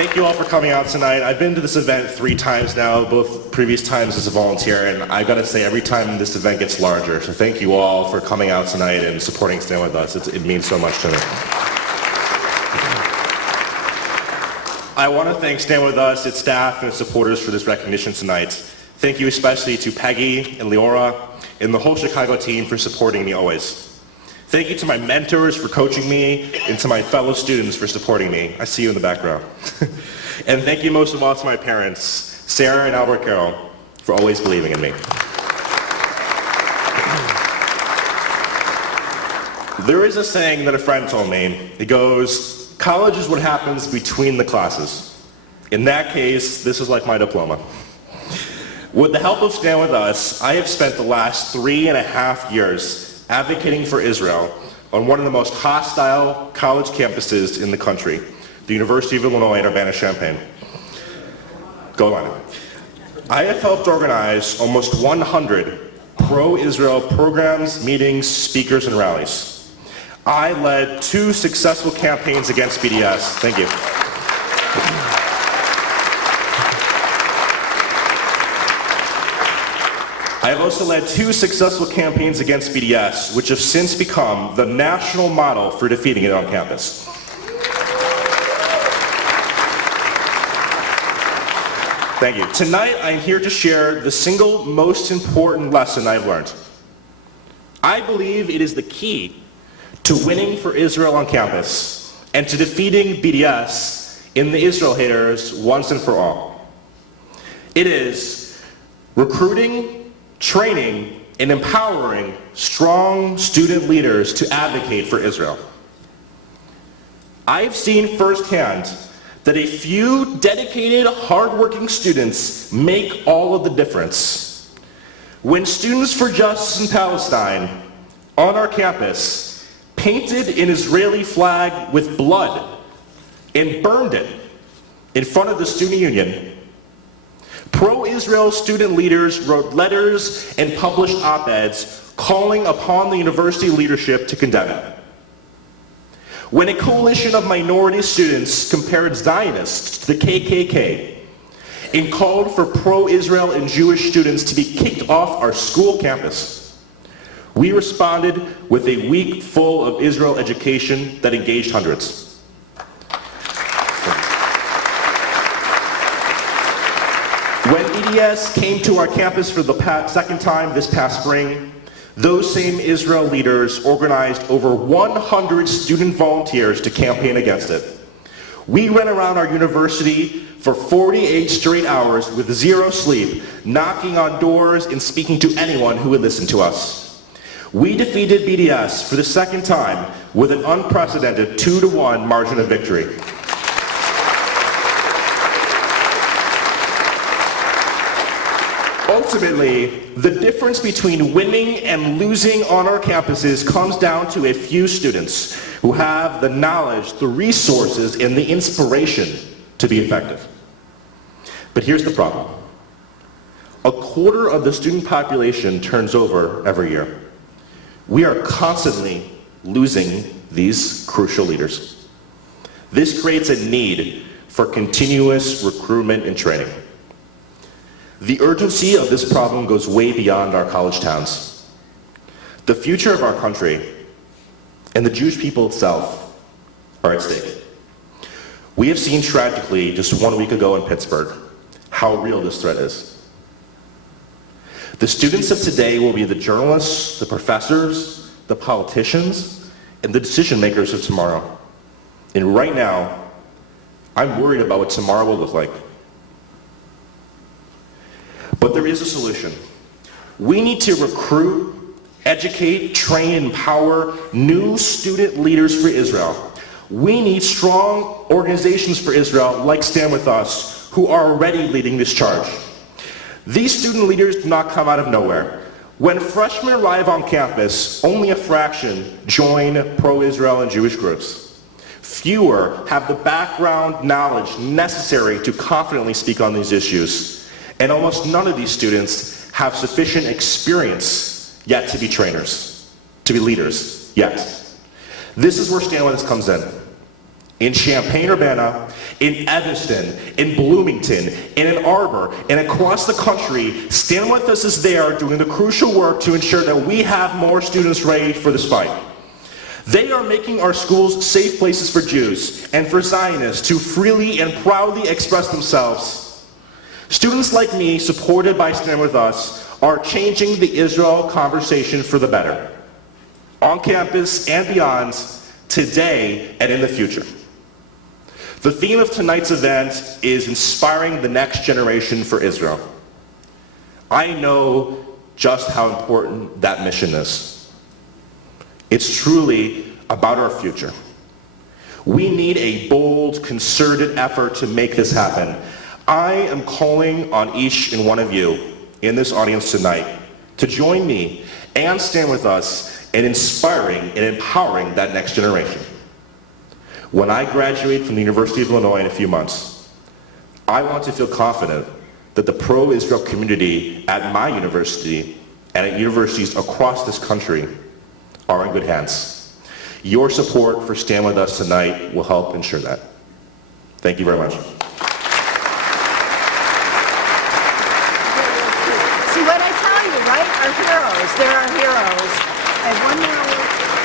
Thank you all for coming out tonight. I've been to this event 3 times now, both previous times as a volunteer, and I've got to say every time this event gets larger. So thank you all for coming out tonight and supporting Stand With Us. It means so much to me. I want to thank Stand With Us, its staff, and its supporters for this recognition tonight. Thank you especially to Peggy and Leora and the whole Chicago team for supporting me always. Thank you to my mentors for coaching me and to my fellow students for supporting me. I see you in the back row. And thank you most of all to my parents, Sarah and Albert Carroll, for always believing in me. There is a saying that a friend told me. It goes, college is what happens between the classes. In that case, this is like my diploma. With the help of Stand With Us, I have spent the last 3.5 years advocating for Israel on one of the most hostile college campuses in the country, the University of Illinois at Urbana-Champaign. Go on. I have helped organize almost 100 pro-Israel programs, meetings, speakers, and rallies. I led 2 successful campaigns against BDS. Thank you. I have also led 2 successful campaigns against BDS, which have since become the national model for defeating it on campus. Thank you. Tonight, I'm here to share the single most important lesson I've learned. I believe it is the key to winning for Israel on campus and to defeating BDS in the Israel haters once and for all. It is recruiting, training, and empowering strong student leaders to advocate for Israel. I've seen firsthand that a few dedicated, hardworking students make all of the difference. When Students for Justice in Palestine on our campus painted an Israeli flag with blood and burned it in front of the student union, pro-Israel student leaders wrote letters and published op-eds calling upon the university leadership to condemn it. When a coalition of minority students compared Zionists to the KKK and called for pro-Israel and Jewish students to be kicked off our school campus, we responded with a week full of Israel education that engaged hundreds. When BDS came to our campus for the second time this past spring, those same Israel leaders organized over 100 student volunteers to campaign against it. We ran around our university for 48 straight hours with 0 sleep, knocking on doors and speaking to anyone who would listen to us. We defeated BDS for the second time with an unprecedented 2-to-1 margin of victory. Ultimately, the difference between winning and losing on our campuses comes down to a few students who have the knowledge, the resources, and the inspiration to be effective. But here's the problem. 1/4 of the student population turns over every year. We are constantly losing these crucial leaders. This creates a need for continuous recruitment and training. The urgency of this problem goes way beyond our college towns. The future of our country and the Jewish people itself are at stake. We have seen tragically just 1 week ago in Pittsburgh how real this threat is. The students of today will be the journalists, the professors, the politicians, and the decision makers of tomorrow. And right now, I'm worried about what tomorrow will look like. But there is a solution. We need to recruit, educate, train, and empower new student leaders for Israel. We need strong organizations for Israel like Stand With Us, who are already leading this charge. These student leaders do not come out of nowhere. When freshmen arrive on campus, only a fraction join pro-Israel and Jewish groups. Fewer have the background knowledge necessary to confidently speak on these issues. And almost none of these students have sufficient experience yet to be trainers, to be leaders, yet. This is where Stand With Us comes in. in Champaign-Urbana, in Evanston, in Bloomington, in Ann Arbor, and across the country, Stand With Us is there doing the crucial work to ensure that we have more students ready for this fight. They are making our schools safe places for Jews and for Zionists to freely and proudly express themselves. Students like me, supported by Stand With Us, are changing the Israel conversation for the better, on campus and beyond, today and in the future. The theme of tonight's event is inspiring the next generation for Israel. I know just how important that mission is. It's truly about our future. We need a bold, concerted effort to make this happen. I am calling on each and one of you in this audience tonight to join me and Stand With Us in inspiring and empowering that next generation. When I graduate from the University of Illinois in a few months, I want to feel confident that the pro-Israel community at my university and at universities across this country are in good hands. Your support for Stand With Us tonight will help ensure that. Thank you very much. See what I tell you, right? Our heroes. They're our heroes. I have 1 minute.